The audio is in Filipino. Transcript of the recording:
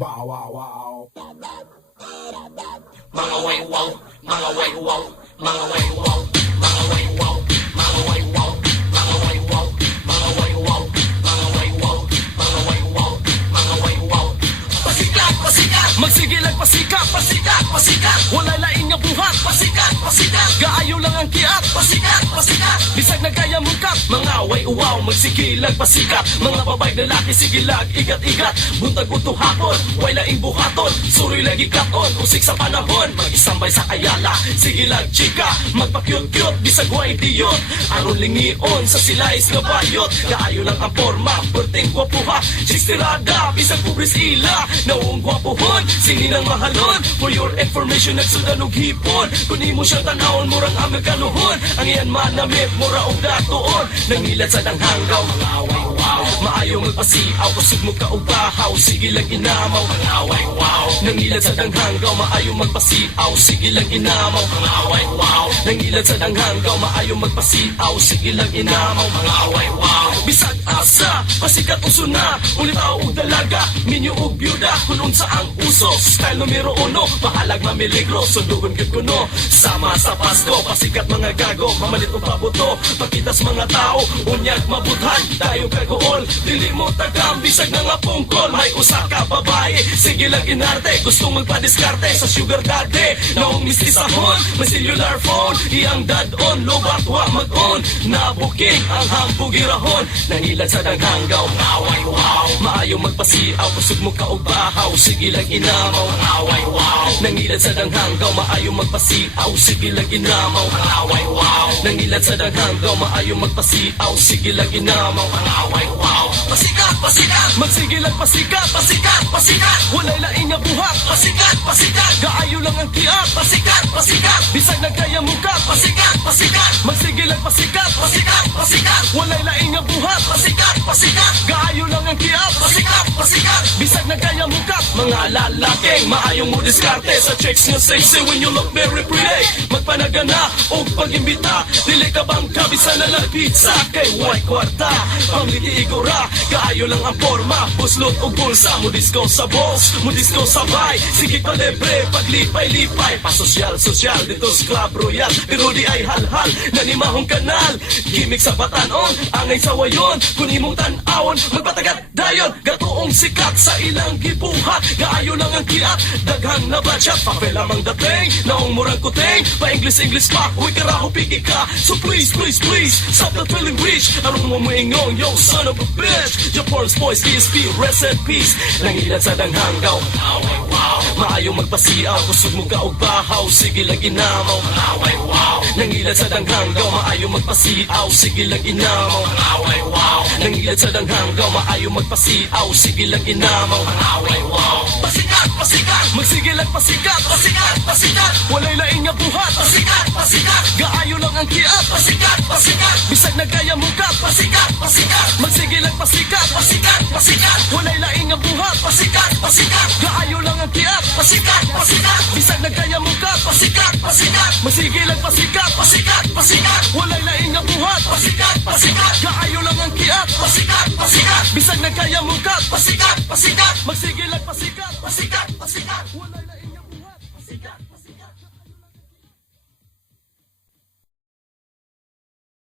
Wow, wow, wow. Mga way wow, mga way wow, mga way wow, mga way wow, mga way wow, mga way wow, mga way wow, mga way wow, mga way wow, mga way wow. Pasikat, pasikat, magsigilag pasikat, pasikat, pasikat. Wala laing nga buhat, pasikat, pasikat. Gaayo lang ang kiat, pasikat, pasikat. Bisag na kaya mungkat, mga way wow, magsigilag pasikat. Mga babay lalaki sigilag, igat-igat. Buntag uto hapon, way laing buhaton. Suroy lagi katon, usik sa panahon. Mag-isambay sa ayala, sigilag chika. Magpa-cute-cute, bisag way diyot. Aron lingion sa silais nga bayot. Gaayo lang ang forma, perting gwapuha. Chiktirada, bisag pubris ila. Naong gwapuhon, sininang mahalon. For your information, nagsundanog hipon. Kunin mo siyang tanawon, murang Amerikanuhon. Ang iyan manamit, mura og datoon. Nangilad sa danghanggaw, mga away wow. Maayo magpasiaw, kusog mo ka og bahaw. Sige lang inamaw, mga away wow. Nangilad sa danghanggaw, maayo magpasiaw. Sige lang inamaw, mga away wow. Nangilad sa danghanggaw, maayo magpasiaw. Sige lang inamaw, mga away wow. Bisag asa, pasikat uso na. Ulit ako og dalaga, minyo og byuda. Kunun sa ang uso, style numero 1. Mahalag mamiligro, sundugon gid kuno. Sama sa Pasko, pasikat mga gago. Mamalit o pabuto, pakitas mga tao. Unyag mabuthan, tayo kagool. Dili mo tagam, bisag na nga pungkol. May usa ka babae, sige lang inarte. Gustong magpadiskarte sa sugar daddy. Naong mistisahon, may cellular phone. Iyang dad-on, lobat wa mag-on. Nabuking ang hampugirahon. Nangilad sa danghanggaw, away wow. Maayo magpasiaw, kusog mo ka og bahaw. Sige lang inamaw, away wow. Nangilad sa danghanggaw, maayo magpasiaw. Sige lang inamaw, away wow. Nangilad sa danghanggaw, maayo magpasiaw. Sige lang inamaw, away wow. Pasikat, pasikat, magsigilag pasikat, pasikat, pasikat. Walay laing nga buhat, pasikat, pasikat. Gaayo lang ang kiat, pasikat, pasikat. Bisag nagkaya mukat, pasikat, pasikat. Magsigilag pasikat, pasikat, pasikat. Walay laing nga buhat, pasikat, pasikat. Gaayo lang ang kiat, pasikat, pasikat. Bisag nagkaya mukat, mga lalaking maayong mo diskarte sa chicks nga sexy when you look very pretty. Magpanagana o pag-imbita, dili ka bang kabisa na lang pizza kay white kwarta. Pamliti igora, gaayo lang ang forma, buslot o bulsa. Mudisco sa balls, mudisco sabay. Sige pa libre, paglipay-lipay. Pasosyal-sosyal dito sa Club Royal. Pero di ay halhal, nanimahong kanal. Gimik sa batanon, angay sa wayon. Kunin mong tanawon, magpatagat dayon. Gatoong sikat sa ilang gibuhat. Gaayo lang ang kiat, daghang na batchat. Papel lamang dating, naong murang kuting. Pa-English pa, uy karaho pigi ka. So please, please, please, stop the feeling rich. Anong mo maingong, yo son of a bitch. Japon's boys, DSP, rest in peace. Nangilad sa danghanggaw, away wow. Maayo magpasiaw, kusog mo ka og bahaw. Sige lang inamaw, away wow. Nangilad sa danghanggaw, maayo magpasiaw. Sige lang inamaw, away wow. Nangilad sa danghanggaw, maayo magpasiaw. Sige lang inamaw, away wow. Pasikat, pasikat, magsigilag pasikat, pasikat, pasikat. Walay laing nga buhat, pasikat, pasikat. Gaayo lang ang kiat, pasikat, pasikat. Bisag nagkaya mukat, pasikat, pasikat. Magsigilag pasikat, pasikat, pasikat. Walay laing nga buhat, pasikat, pasikat. Gaayo lang ang kiat, pasikat, pasikat. Bisag nagkaya mukat, pasikat, pasikat. Magsigilag pasikat, pasikat, pasikat. Walay laing nga buhat, pasikat, pasikat.